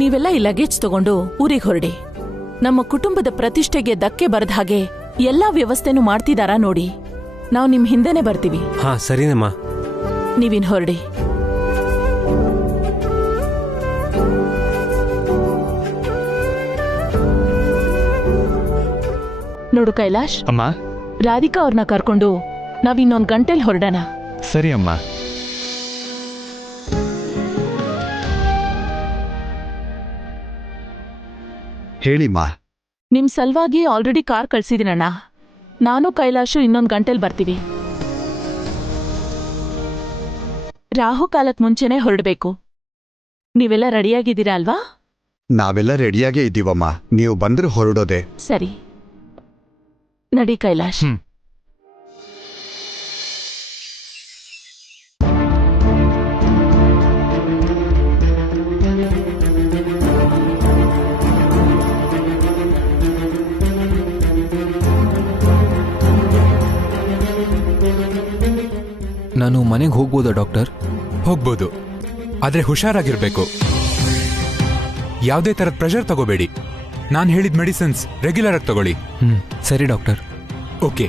ನೀವೆಲ್ಲ ಈ ಲಗೇಜ್ ತಗೊಂಡು ಊರಿಗೆ ಹೊರಡಿ. ನಮ್ಮ ಕುಟುಂಬದ ಪ್ರತಿಷ್ಠೆಗೆ ಧಕ್ಕೆ ಬರದ ಹಾಗೆ ಎಲ್ಲಾ ವ್ಯವಸ್ಥೆನೂ ಮಾಡ್ತಿದಾರಾ ನೋಡಿ. ನಾವು ನಿಮ್ ಹಿಂದೆನೆ ಬರ್ತೀವಿ. ಹಾ ಸರಿನಮ್ಮ. ನೀವಿನ್ ಹೊರಡಿ. ನೋಡು ಕೈಲಾಶ್, ಅಮ್ಮ, ರಾಧಿಕಾ ಅವ್ರನ್ನ ಕರ್ಕೊಂಡು ನಾವಿನ್ನೊಂದು ಗಂಟೆಲಿ ಹೊರಡೋಣ. ಸರಿ ಅಮ್ಮ. ಹೇಳಿಮ್ಮ. ನಿಮ್ ಸಲುವಾಗಿ ಆಲ್ರೆಡಿ ಕಾರ್ ಕಳ್ಸಿದೀನಣ್ಣ. ನಾನು ಕೈಲಾಶು ಇನ್ನೊಂದು ಗಂಟೆಲಿ ಬರ್ತೀವಿ. ರಾಹುಕಾಲಕ್ಕೆ ಮುಂಚೆನೆ ಹೊರಡಬೇಕು. ನೀವೆಲ್ಲ ರೆಡಿಯಾಗಿದ್ದೀರಾ ಅಲ್ವಾ? ನಾವೆಲ್ಲ ರೆಡಿಯಾಗೇ ಇದ್ದೀವಮ್ಮ. ನೀವು ಬಂದ್ರೆ ಹೊರಡೋದೆ. ಸರಿ, ನಡಿ ಕೈಲಾಶ್. ನಾನು ಮನೆಗೆ ಹೋಗ್ಬೋದಾ ಡಾಕ್ಟರ್? ಹೋಗ್ಬೋದು, ಆದ್ರೆ ಹುಷಾರಾಗಿರ್ಬೇಕು. ಯಾವುದೇ ತರದ ಪ್ರೆಷರ್ ತಗೋಬೇಡಿ. ನಾನು ಹೇಳಿದ ಮೆಡಿಸಿನ್ಸ್ ರೆಗ್ಯುಲರ್ ಆಗಿ ತಗೊಳ್ಳಿ. ಸರಿ ಡಾಕ್ಟರ್. ಓಕೆ.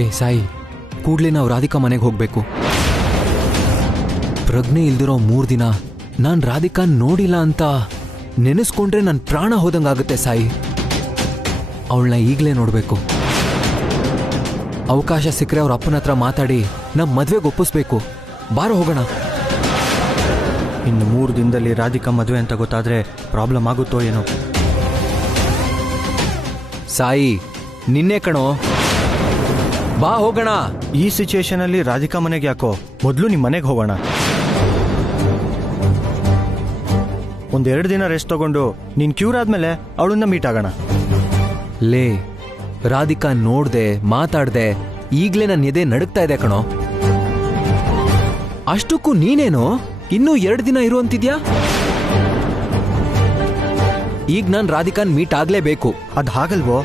ಏ ಸಾಯಿ, ಕೂಡ್ಲೇ ನಾವು ರಾಧಿಕಾ ಮನೆಗೆ ಹೋಗ್ಬೇಕು. ಪ್ರಜ್ಞೆ ಇಲ್ದಿರೋ 3 ದಿನ ನಾನು ರಾಧಿಕಾ ನೋಡಿಲ್ಲ ಅಂತ ನೆನೆಸ್ಕೊಂಡ್ರೆ ನನ್ನ ಪ್ರಾಣ ಹೋದಂಗಾಗುತ್ತೆ ಸಾಯಿ. ಅವಳನ್ನ ಈಗಲೇ ನೋಡಬೇಕು. ಅವಕಾಶ ಸಿಕ್ಕರೆ ಅವ್ರ ಅಪ್ಪನ ಹತ್ರ ಮಾತಾಡಿ ನಮ್ಮ ಮದುವೆಗೆ ಒಪ್ಪಿಸ್ಬೇಕು. ಬಾರೋ ಹೋಗೋಣ. ಇನ್ನು 3 ದಿನದಲ್ಲಿ ರಾಧಿಕಾ ಮದುವೆ ಅಂತ ಗೊತ್ತಾದ್ರೆ ಪ್ರಾಬ್ಲಮ್ ಆಗುತ್ತೋ ಏನೋ. ಸಾಯಿ, ನಿನ್ನೆ ಕಣೋ, ಬಾ ಹೋಗೋಣ. ಈ ಸಿಚುಯೇಷನ್ ಅಲ್ಲಿ ರಾಧಿಕಾ ಮನೆಗೆ ಯಾಕೋ, ಮೊದಲು ನಿಮ್ಮ ಮನೆಗೆ ಹೋಗೋಣ. 1-2 ದಿನ ರೆಸ್ಟ್ ತಗೊಂಡು ನೀನ್ ಕ್ಯೂರ್ ಆದ್ಮೇಲೆ ಅವಳನ್ನ ಮೀಟ್ ಆಗೋಣ. ಲೇ, ರಾಧಿಕಾ ನೋಡ್ದೆ ಮಾತಾಡ್ದೆ ಈಗ್ಲೇ ನನ್ನ ಎದೆ ನಡುಗ್ತಾ ಇದೆ ಕಣೋ. ಅಷ್ಟಕ್ಕೂ ನೀನೇನೋ ಇನ್ನೂ 2 ದಿನ ಇರುವಂತಿದ್ಯಾ? ಈಗ ನಾನು ರಾಧಿಕಾನ್ ಮೀಟ್ ಆಗ್ಲೇಬೇಕು. ಅದ್ ಹಾಗಲ್ವೋ?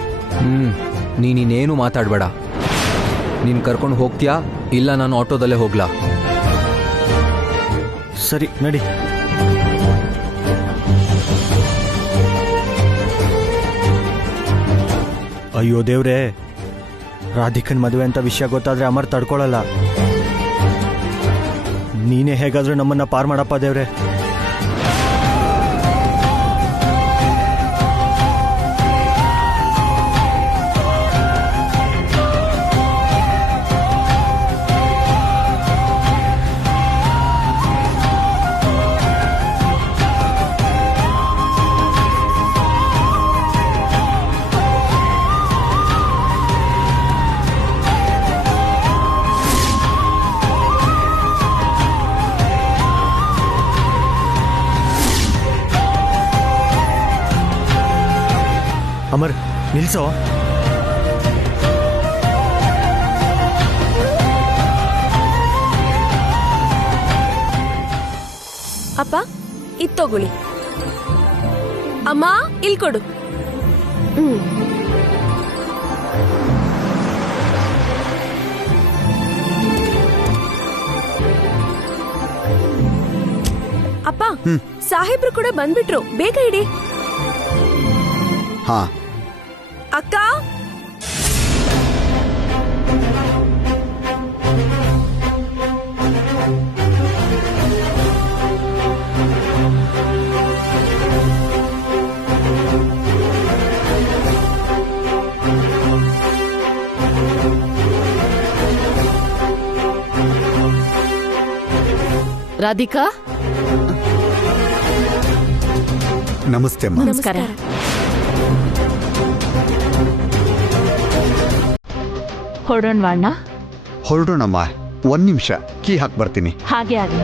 ನೀನೇನು ಮಾತಾಡ್ಬೇಡ. ನೀನ್ ಕರ್ಕೊಂಡು ಹೋಗ್ತೀಯಾ ಇಲ್ಲ ನಾನು ಆಟೋದಲ್ಲೇ ಹೋಗ್ಲಾ? ಸರಿ ನಡಿ. ಅಯ್ಯೋ ದೇವ್ರೇ, ರಾಧಿಕನ್ ಮದುವೆ ಅಂತ ವಿಷಯ ಗೊತ್ತಾದ್ರೆ ಅಮರ್ ತಡ್ಕೊಳಲ್ಲ. ನೀನೇ ಹೇಗಾದ್ರೂ ನಮ್ಮನ್ನ ಪಾರ್ ಮಾಡಪ್ಪ ದೇವ್ರೆ. ಅಮರ್ ನಿಲ್ಸೋ. ಅಪ್ಪ ಇದ್ ತಗೊಳ್ಳಿ. ಅಮ್ಮ ಇಲ್ ಕೊಡು. ಅಪ್ಪ, ಸಾಹೇಬ್ರು ಕೂಡ ಬಂದ್ಬಿಟ್ರು, ಬೇಗ ಇಡಿ. ಹಾ ಅಕ್ಕ, ರಾಧಿಕಾ, ನಮಸ್ತೆ ಅಮ್ಮ. ನಮಸ್ಕಾರ. ಹೊರಡೋಣವಾಣ? ಹೊರಡೋಣಮ್ಮ. 1 ನಿಮಿಷ ಕೀ ಹಾಕಿ ಬರ್ತೀನಿ. ಹಾಗೆ ಆಗಲಿ.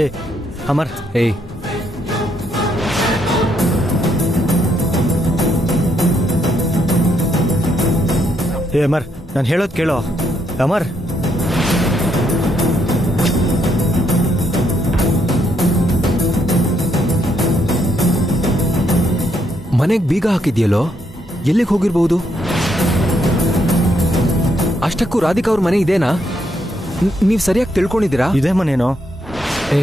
ಏ ಅಮರ್, ಏಯ್, ಏ ಅಮರ್, ನಾನು ಹೇಳೋದು ಕೇಳೋ. ಅಮರ್, ಮನೆಗೆ ಬೀಗ ಹಾಕಿದ್ಯಲ್ಲೋ, ಎಲ್ಲಿಗೆ ಹೋಗಿರ್ಬಹುದು? ಅಷ್ಟಕ್ಕೂ ರಾಧಿಕಾ ಅವ್ರ ಮನೆ ಇದೇನಾ? ನೀವು ಸರಿಯಾಗಿ ತಿಳ್ಕೊಂಡಿದ್ದೀರಾ? ಇದೇ ಮನೇನೋ? ಏ,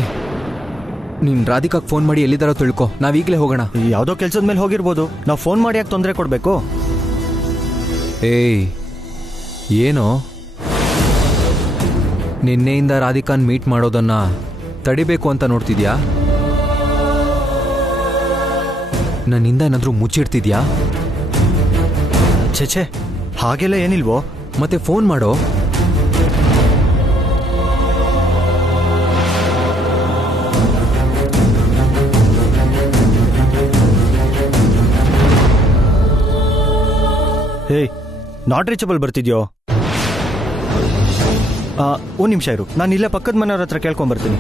ನೀನ್ ರಾಧಿಕಾಗ್ ಫೋನ್ ಮಾಡಿ ಎಲ್ಲಿದಾರೋ ತಿಳ್ಕೊ, ನಾವೀಗ್ಲೇ ಹೋಗೋಣ. ಯಾವುದೋ ಕೆಲ್ಸದ ಮೇಲೆ ಹೋಗಿರ್ಬೋದು. ನಾವು ಫೋನ್ ಮಾಡಿ ಯಾಕೆ ತೊಂದರೆ ಕೊಡಬೇಕು? ಏಯ್, ಏನೋ ನಿನ್ನೆಯಿಂದ ರಾಧಿಕಾನ್ ಮೀಟ್ ಮಾಡೋದನ್ನ ತಡಿಬೇಕು ಅಂತ ನೋಡ್ತಿದ್ಯಾ? ನನ್ನಿಂದ ಏನಾದ್ರೂ ಮುಚ್ಚಿಡ್ತಿದ್ಯಾ? ಛೇ, ಹಾಗೆಲ್ಲ ಏನಿಲ್ವೋ. ಮತ್ತೆ ಫೋನ್ ಮಾಡೋ. ಏಯ್, ನಾಟ್ ರೀಚಬಲ್ ಬರ್ತಿದ್ಯೋ? ಒಂದು ನಿಮಿಷ ಇರು, ನಾನು ಇಲ್ಲೇ ಪಕ್ಕದ ಮನೆಯವ್ರ ಹತ್ರ ಕೇಳ್ಕೊಂಬರ್ತೀನಿ.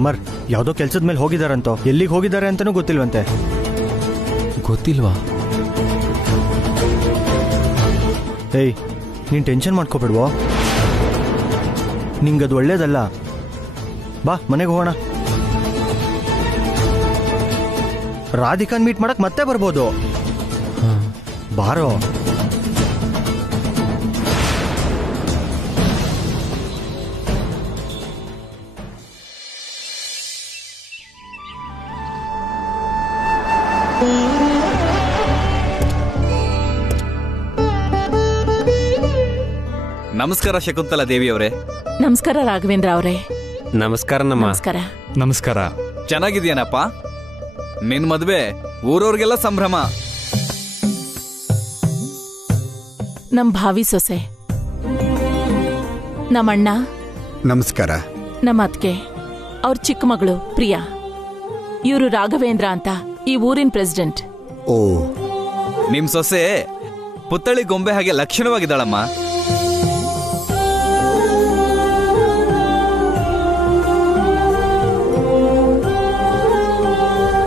ಅಮರ್, ಯಾವುದೋ ಕೆಲ್ಸದ ಮೇಲೆ ಹೋಗಿದಾರಂತೋ. ಎಲ್ಲಿಗೆ ಹೋಗಿದ್ದಾರೆ ಅಂತನೂ ಗೊತ್ತಿಲ್ವಂತೆ. ಗೊತ್ತಿಲ್ವಾ? ಏಯ್, ನೀನು ಟೆನ್ಷನ್ ಮಾಡ್ಕೋಬೇಡ್ವೋ. ನಿಂಗದು ಒಳ್ಳೇದಲ್ಲ. ಬಾ, ಮನೆಗೆ ಹೋಗೋಣ. ರಾಧಿಕಾನ್ ಮೀಟ್ ಮಾಡಕ್ ಮತ್ತೆ ಬರ್ಬೋದು. ಬಾರೋ. ನಮಸ್ಕಾರ ಶಕುಂತಲಾ ದೇವಿ ಅವರೇ. ನಮಸ್ಕಾರ ರಾಘವೇಂದ್ರ ಅವರೇ. ನಮಸ್ಕಾರ ನಮ್ಮ. ನಮಸ್ಕಾರ. ನಮಸ್ಕಾರ. ಚೆನ್ನಾಗಿದ್ಯಾನಪ್ಪ? ನಿನ್ ಮದ್ವೆ ಊರವ್ರಿಗೆಲ್ಲ ಸಂಭ್ರಮ. ನಮ್ ಭಾವಿ ಸೊಸೆ, ನಮ್ಮಣ್ಣ, ನಮಸ್ಕಾರ. ನಮ್ಮ ಅತ್ಗೆ, ಅವ್ರ ಚಿಕ್ಕ ಮಗಳು ಪ್ರಿಯಾ. ಇವರು ರಾಘವೇಂದ್ರ ಅಂತ, ಈ ಊರಿನ ಪ್ರೆಸಿಡೆಂಟ್. ಓ, ನಿಮ್ ಸೊಸೆ ಪುತ್ಥಳಿ ಗೊಂಬೆ ಹಾಗೆ ಲಕ್ಷಣವಾಗಿದ್ದಾಳಮ್ಮ.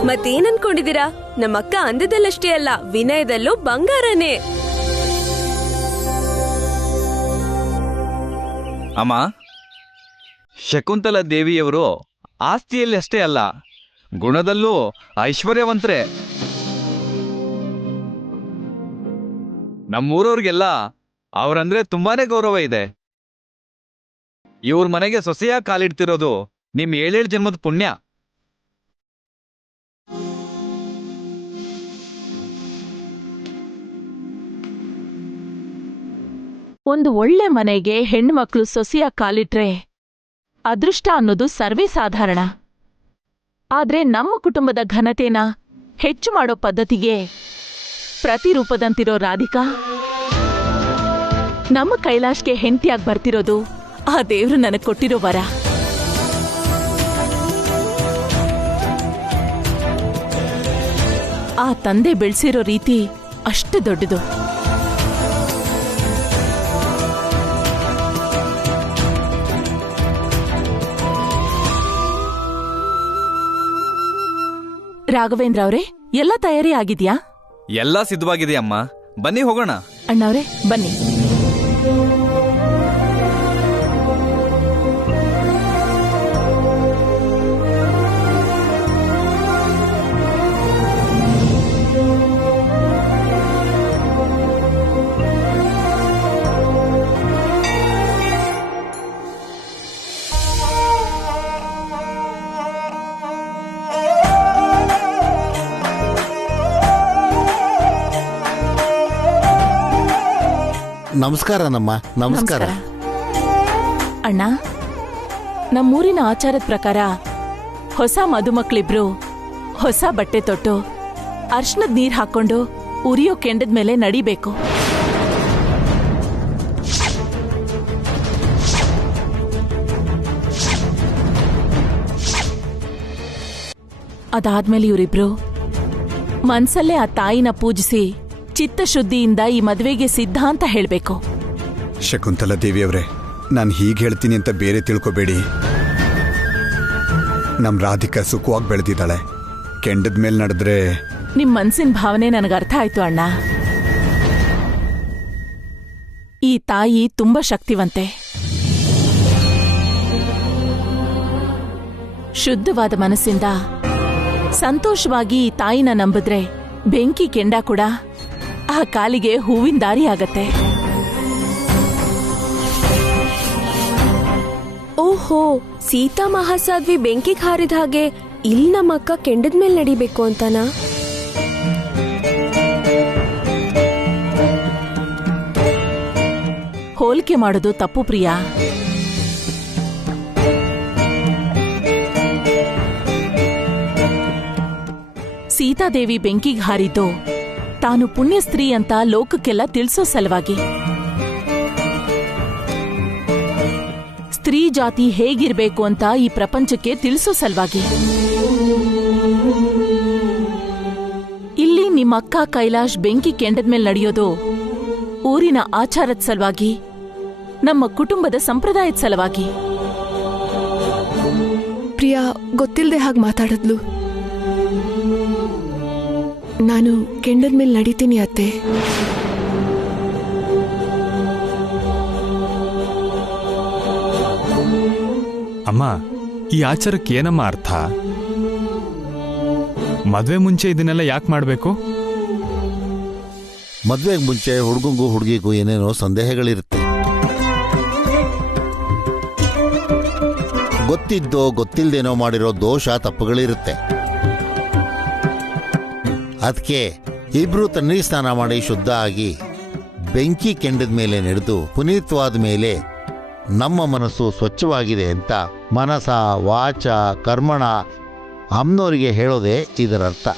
ಮತ್ತೇನ್ ಅನ್ಕೊಂಡಿದೀರಾ? ನಮ್ಮಕ್ಕ ಅಂದದಲ್ಲಷ್ಟೇ ಅಲ್ಲ, ವಿನಯದಲ್ಲೂ ಬಂಗಾರನೇ. ಅಮ್ಮ, ಶಕುಂತಲಾ ದೇವಿಯವರು ಆಸ್ತಿಯಲ್ಲಿ ಅಷ್ಟೇ ಅಲ್ಲ, ಗುಣದಲ್ಲೂ ಐಶ್ವರ್ಯವಂತರೇ. ನಮ್ಮೂರವ್ರಿಗೆಲ್ಲ ಅವರಂದ್ರೆ ತುಂಬಾನೇ ಗೌರವ ಇದೆ. ಇವ್ರ ಮನೆಗೆ ಸೊಸೆಯಾಗಿ ಕಾಲಿಡ್ತಿರೋದು ನಿಮ್ 7 ಜನ್ಮದ ಪುಣ್ಯ. ಒಂದು ಒಳ್ಳೆ ಮನೆಗೆ ಹೆಣ್ಮಕ್ಳು ಸೊಸೆಯಾಗಿ ಕಾಲಿಟ್ರೆ ಅದೃಷ್ಟ ಅನ್ನೋದು ಸರ್ವೇ ಸಾಧಾರಣ. ಆದ್ರೆ ನಮ್ಮ ಕುಟುಂಬದ ಘನತೆನ ಹೆಚ್ಚು ಮಾಡೋ ಪದ್ಧತಿಗೆ ಪ್ರತಿರೂಪದಂತಿರೋ ರಾಧಿಕಾ ನಮ್ಮ ಕೈಲಾಶ್ಗೆ ಹೆಂಡತಿಯಾಗಿ ಬರ್ತಿರೋದು ಆ ದೇವ್ರು ನನಗ್ ಕೊಟ್ಟಿರೋ ವರ. ಆ ತಂದೆ ಬೆಳೆಸಿರೋ ರೀತಿ ಅಷ್ಟು ದೊಡ್ಡದು. ರಾಘವೇಂದ್ರ ಅವರೇ, ಎಲ್ಲ ತಯಾರಿ ಆಗಿದ್ಯಾ? ಎಲ್ಲ ಸಿದ್ಧವಾಗಿದೆಯಮ್ಮ, ಬನ್ನಿ ಹೋಗೋಣ. ಅಣ್ಣವ್ರೆ ಬನ್ನಿ. ನಮಸ್ಕಾರ ನಮ್ಮ. ನಮಸ್ಕಾರ ಅಣ್ಣ. ನಮ್ಮೂರಿನ ಆಚಾರದ ಪ್ರಕಾರ ಹೊಸ ಮದುಮಕ್ಳಿಬ್ರು ಹೊಸ ಬಟ್ಟೆ ತೊಟ್ಟು ಅರ್ಶನದ ನೀರ್ ಹಾಕೊಂಡು ಉರಿಯೋ ಕೆಂಡದ ಮೇಲೆ ನಡಿಬೇಕು. ಅದಾದ್ಮೇಲೆ ಇವರಿಬ್ರು ಮನ್ಸಲ್ಲೇ ಆ ತಾಯಿನ ಪೂಜಿಸಿ ಚಿತ್ತಶುದ್ಧಿಯಿಂದ ಈ ಮದ್ವೆಗೆ ಸಿದ್ಧ ಅಂತ ಹೇಳ್ಬೇಕು. ಶಕುಂತಲಾ ದೇವಿಯವರೇ, ನಾನು ಹೀಗೆ ಹೇಳ್ತೀನಿ ಅಂತ ಬೇರೆ ತಿಳ್ಕೊಬೇಡಿ. ನಮ್ಮ ರಾಧಿಕಾ ಸುಖವಾಗಿ ಬೆಳೆದಿದ್ದಾಳೆ. ಕೆಂಡದ ಮೇಲೆ ನಡೆದ್ರೆ ನಿಮ್ ಮನ್ಸಿನ ಭಾವನೆ ನನಗೆ ಅರ್ಥ ಆಯ್ತು ಅಣ್ಣ. ಈ ತಾಯಿ ತುಂಬಾ ಶಕ್ತಿವಂತೆ. ಶುದ್ಧವಾದ ಮನಸ್ಸಿಂದ ಸಂತೋಷವಾಗಿ ಈ ತಾಯಿನ ನಂಬಿದ್ರೆ ಬೆಂಕಿ ಕೆಂಡ ಕೂಡ ಆ ಕಾಲಿಗೆ ಹೂವಿನ ದಾರಿ ಆಗತ್ತೆ. ಓಹೋ, ಸೀತಾ ಮಹಾಸಾಧ್ವಿ ಬೆಂಕಿಗೆ ಹಾರಿದ ಹಾಗೆ ಇಲ್ಲಿ ನಮ್ಮ ಅಕ್ಕ ಕೆಂಡದ ಮೇಲೆ ನಡಿಬೇಕು ಅಂತನಾ? ಹೋಲಿಕೆ ಮಾಡೋದು ತಪ್ಪು ಪ್ರಿಯಾ. ಸೀತಾದೇವಿ ಬೆಂಕಿಗೆ ಹಾರಿದ್ದು ತಾನು ಪುಣ್ಯ ಸ್ತ್ರೀ ಅಂತ ಲೋಕಕ್ಕೆಲ್ಲ ತಿಳಿಸೋ ಸಲುವಾಗಿ. ಸ್ತ್ರೀ ಜಾತಿ ಹೇಗಿರ್ಬೇಕು ಅಂತ ಈ ಪ್ರಪಂಚಕ್ಕೆ ತಿಳಿಸೋ ಸಲುವಾಗಿ. ಇಲ್ಲಿ ನಿಮ್ಮ ಅಕ್ಕ ಕೈಲಾಶ್ ಬೆಂಕಿ ಕೆಂಡದ ಮೇಲೆ ನಡೆಯೋದು ಊರಿನ ಆಚಾರದ ಸಲುವಾಗಿ, ನಮ್ಮ ಕುಟುಂಬದ ಸಂಪ್ರದಾಯದ ಸಲುವಾಗಿ. ಪ್ರಿಯಾ ಗೊತ್ತಿಲ್ಲದೆ ಹಾಗೆ ಮಾತಾಡಿದ್ಲು. ನಾನು ಕೆಂಡದ ಮೇಲೆ ನಡೀತೀನಿ ಅತ್ತೆ. ಅಮ್ಮ, ಈ ಆಚಾರಕ್ಕೆ ಏನಮ್ಮ ಅರ್ಥ? ಮದ್ವೆ ಮುಂಚೆ ಇದನ್ನೆಲ್ಲ ಯಾಕೆ ಮಾಡಬೇಕು? ಮದ್ವೆಗೆ ಮುಂಚೆ ಹುಡುಗಂಗೂ ಹುಡುಗಿಗೂ ಏನೇನೋ ಸಂದೇಹಗಳಿರುತ್ತೆ. ಗೊತ್ತಿದ್ದೋ ಗೊತ್ತಿಲ್ದೇನೋ ಮಾಡಿರೋ ದೋಷ ತಪ್ಪುಗಳಿರುತ್ತೆ. ಅದಕ್ಕೆ ಇಬ್ರು ತಣ್ಣೀರು ಸ್ನಾನ ಮಾಡಿ ಶುದ್ಧ ಆಗಿ ಬೆಂಕಿ ಕೆಂಡದ ಮೇಲೆ ನಡೆದು ಪುನೀತವಾದ ಮೇಲೆ ನಮ್ಮ ಮನಸ್ಸು ಸ್ವಚ್ಛವಾಗಿದೆ ಅಂತ ಮನಸ ವಾಚ ಕರ್ಮಣ ಅಮ್ಮನವರಿಗೆ ಹೇಳೋದೇ ಇದರರ್ಥ.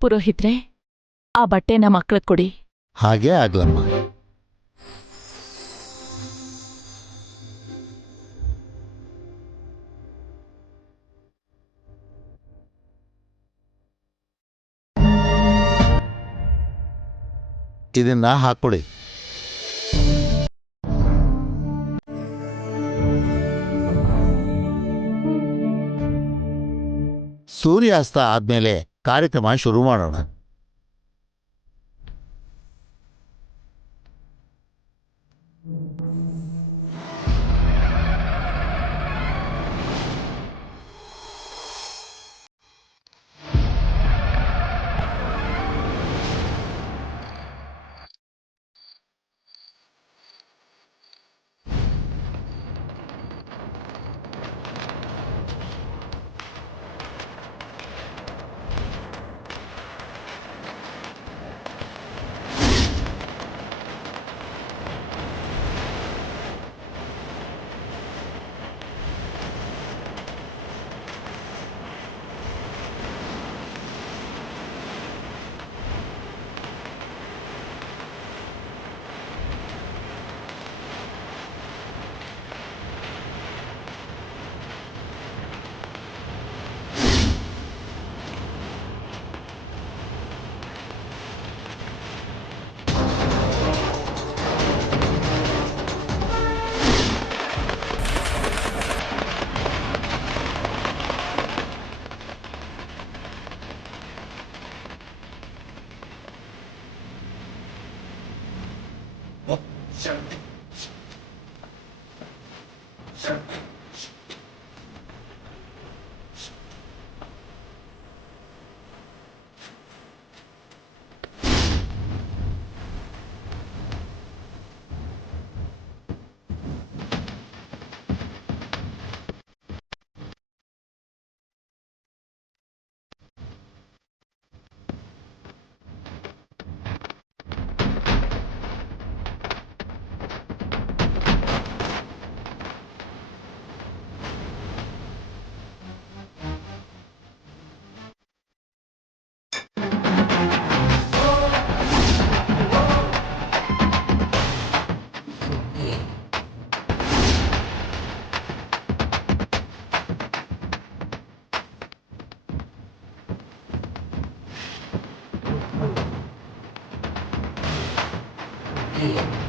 ಪುರೋಹಿತ್ರೆ, ಆ ಬಟ್ಟೆನ ಮಕ್ಕಳಿಗೆ ಕೊಡಿ. ಹಾಗೇ ಆಗ್ಲಮ್ಮ. ಇದನ್ನ ಹಾಕೊಳ್ಳಿ. ಸೂರ್ಯಾಸ್ತ ಆದ್ಮೇಲೆ ಕಾರ್ಯಕ್ರಮ ಶುರು ಮಾಡೋಣ. Hey.